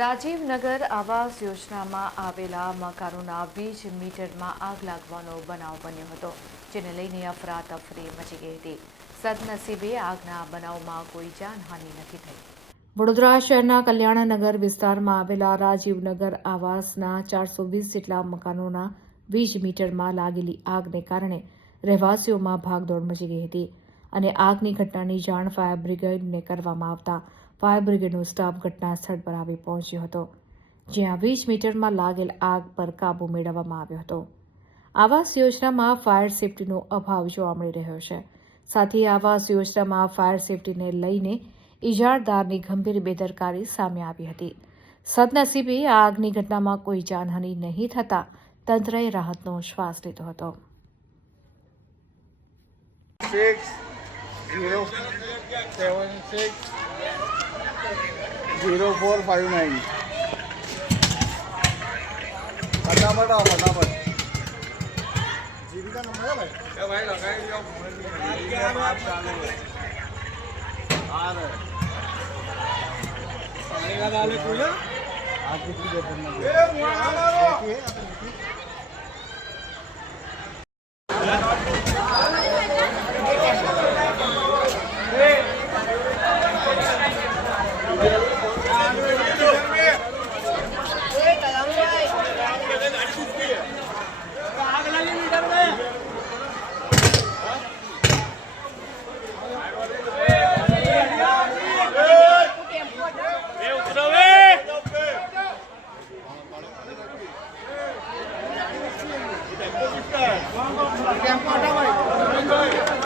રાજીવનગર આવાસ યોજનામાં આવેલા મકાનોના 20 મીટરમાં આગ લાગવાનો બનાવ બન્યો હતો, જેને લઈને અફરાતફરી મચી ગઈ હતી. સદનસીબે આગના બનાવમાં કોઈ જાનહાનિ નથી થઈ. વડોદરા શહેરના કલ્યાણનગર વિસ્તારમાં આવેલા રાજીવનગર આવાસના 420 જેટલા મકાનોના 20 મીટરમાં લાગેલી આગને કારણે રહેવાસીઓમાં ભાગદોડ મચી ગઈ હતી અને આગની ઘટનાની જાણ ફાયર બ્રિગેડને કરવામાં આવતા ફાયર બ્રિગેડનો સ્ટાફ ઘટના સ્થળ પર આવી પહોંચ્યો હતો, જ્યાં 20 મીટરમાં લાગેલ આગ પર કાબૂ મેળવવામાં આવ્યો હતો. આવાસ યોજનામાં ફાયર સેફટીનો અભાવ જોવા મળી રહ્યો છે. સાથે આવાસ યોજનામાં ફાયર સેફટીને લઈને ઇજારદારની ગંભીર બેદરકારી સામે આવી હતી. સદનસીબે આ આગની ઘટનામાં કોઈ જાનહાનિ નહીં થતા તંત્રએ રાહતનો શ્વાસ લીધો હતો. 6076045 फटाफट आओ फटाफट जीबी का नंबर है भाई क्या भाई लगाई दो क्या बात चालू है आ रहे पानी का डाले पूजा आज कितनी देर करना है ए मुआ आ रहा है